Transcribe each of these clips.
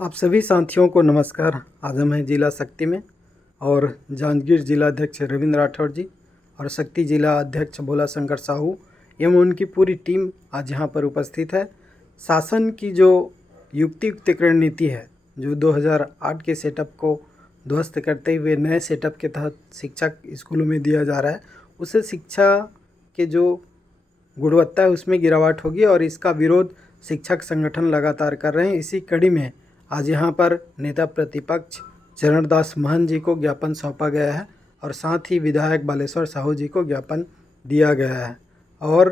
आप सभी साथियों को नमस्कार। आज हम हैं जिला शक्ति में और जांजगीर जिला अध्यक्ष रविंद्र राठौर जी और शक्ति जिला अध्यक्ष भोला शंकर साहू एवं उनकी पूरी टीम आज यहाँ पर उपस्थित है। शासन की जो युक्तियुक्तकरण नीति है, जो 2008 के सेटअप को ध्वस्त करते हुए नए सेटअप के तहत शिक्षा स्कूलों में दिया जा रहा है, उससे शिक्षा के जो गुणवत्ता है उसमें गिरावट होगी और इसका विरोध शिक्षक संगठन लगातार कर रहे हैं। इसी कड़ी में आज यहाँ पर नेता प्रतिपक्ष चरणदास महंत जी को ज्ञापन सौंपा गया है और साथ ही विधायक बालेश्वर साहू जी को ज्ञापन दिया गया है। और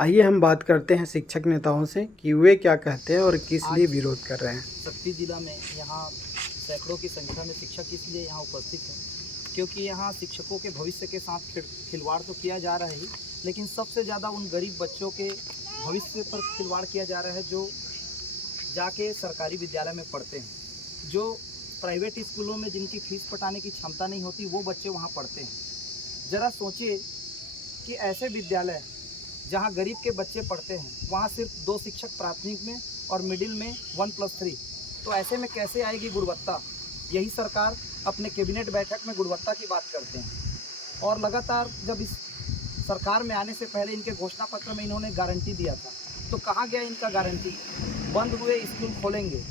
आइए हम बात करते हैं शिक्षक नेताओं से कि वे क्या कहते हैं और किस लिए विरोध कर रहे हैं। शक्ति जिला में यहाँ सैकड़ों की संख्या में शिक्षक इसलिए यहाँ उपस्थित हैं क्योंकि यहाँ शिक्षकों के भविष्य के साथ खिलवाड़ तो किया जा रहा है ही, लेकिन सबसे ज़्यादा उन गरीब बच्चों के भविष्य पर खिलवाड़ किया जा रहा है जो जाके सरकारी विद्यालय में पढ़ते हैं। जो प्राइवेट स्कूलों में जिनकी फीस पटाने की क्षमता नहीं होती वो बच्चे वहाँ पढ़ते हैं। ज़रा सोचिए कि ऐसे विद्यालय जहाँ गरीब के बच्चे पढ़ते हैं वहाँ सिर्फ 2 शिक्षक प्राथमिक में और मिडिल में 1+3, तो ऐसे में कैसे आएगी गुणवत्ता। यही सरकार अपने कैबिनेट बैठक में गुणवत्ता की बात करते हैं और लगातार जब इस सरकार में आने से पहले इनके घोषणा पत्र में इन्होंने गारंटी दिया था, तो कहाँ गया इनका गारंटी। बंद हुए स्कूल खोलेंगे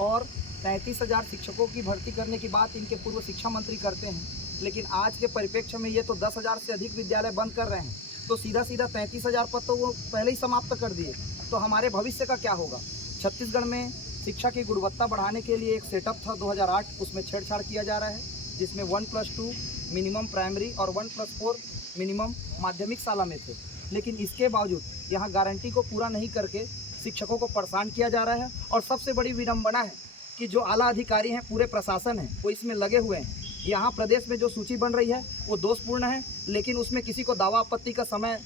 और 33,000 शिक्षकों की भर्ती करने की बात इनके पूर्व शिक्षा मंत्री करते हैं, लेकिन आज के परिप्रेक्ष्य में ये तो 10,000 से अधिक विद्यालय बंद कर रहे हैं, तो सीधा 33,000 पद तो वो पहले ही समाप्त कर दिए। तो हमारे भविष्य का क्या होगा। छत्तीसगढ़ में शिक्षा की गुणवत्ता बढ़ाने के लिए एक सेटअप था 2008, उसमें छेड़छाड़ किया जा रहा है, जिसमें 1+2 मिनिमम प्राइमरी और 1+4 मिनिमम माध्यमिक शाला में थे, लेकिन इसके बावजूद यहाँ गारंटी को पूरा नहीं करके शिक्षकों को परेशान किया जा रहा है। और सबसे बड़ी विडंबना है कि जो आला अधिकारी हैं, पूरे प्रशासन है, वो इसमें लगे हुए हैं। यहाँ प्रदेश में जो सूची बन रही है वो दोषपूर्ण है, लेकिन उसमें किसी को दावा आपत्ति का समय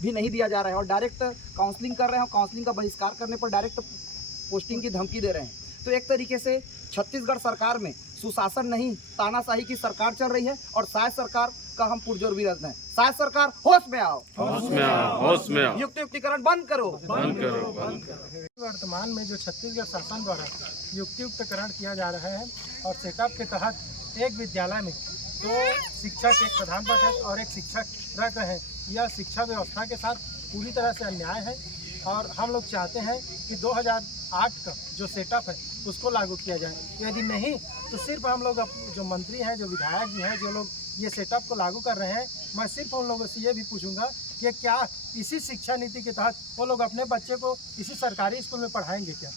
भी नहीं दिया जा रहा है और डायरेक्ट काउंसलिंग कर रहे हैं और काउंसलिंग का बहिष्कार करने पर डायरेक्ट पोस्टिंग की धमकी दे रहे हैं। तो एक तरीके से छत्तीसगढ़ सरकार में सुशासन नहीं, तानाशाही की सरकार चल रही है और शायद सरकार का हम पुरजोर विरोध हैं। शायद सरकार होश में आओ, होश में आओ, होश में आओ। युक्तियुक्तिकरण बंद करो, बंद करो, बंद करो। वर्तमान में जो छत्तीसगढ़ शासन द्वारा युक्तियुक्तकरण किया जा रहा है और सेटअप के तहत एक विद्यालय में 2 शिक्षक, एक प्रधान पाठक और एक शिक्षक रख रहे हैं, यह शिक्षा व्यवस्था के साथ पूरी तरह से अन्याय है। और हम लोग चाहते हैं कि 2008 का जो सेटअप है उसको लागू किया जाए। यदि नहीं तो सिर्फ हम लोग जो मंत्री हैं, जो विधायक जी हैं, जो लोग ये सेटअप को लागू कर रहे हैं, मैं सिर्फ उन लोगों से ये भी पूछूंगा कि क्या इसी शिक्षा नीति के तहत वो लोग अपने बच्चे को इसी सरकारी स्कूल में पढ़ाएंगे क्या।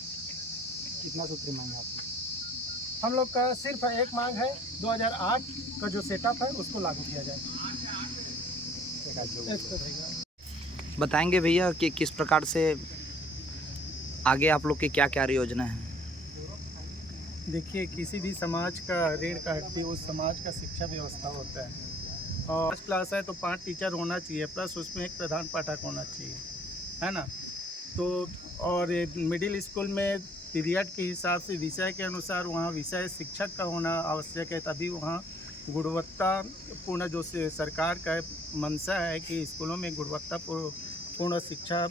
कितना सूत्री मांगा आपने। हम लोग का सिर्फ एक मांग है, 2008 का जो सेटअप है उसको लागू किया जाए। बताएंगे भैया कि किस प्रकार से आगे आप लोग की क्या क्या योजना है। देखिए, किसी भी समाज का रीढ़ का हड्डी उस समाज का शिक्षा व्यवस्था होता है और 5 क्लास है तो 5 टीचर होना चाहिए, प्लस उसमें एक प्रधान पाठक होना चाहिए, है ना। तो और मिडिल स्कूल में पीरियड के हिसाब से विषय के अनुसार वहाँ विषय शिक्षक का होना आवश्यक है, तभी वहाँ गुणवत्तापूर्ण जो सरकार का मंशा है कि स्कूलों में गुणवत्तापूर्ण शिक्षा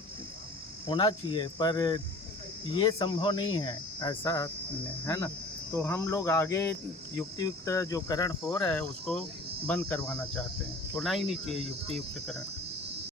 होना चाहिए, पर ये संभव नहीं है, ऐसा है ना। तो हम लोग आगे युक्तियुक्त जो करण हो रहा है उसको बंद करवाना चाहते हैं, होना ही नहीं चाहिए युक्तियुक्तकरण।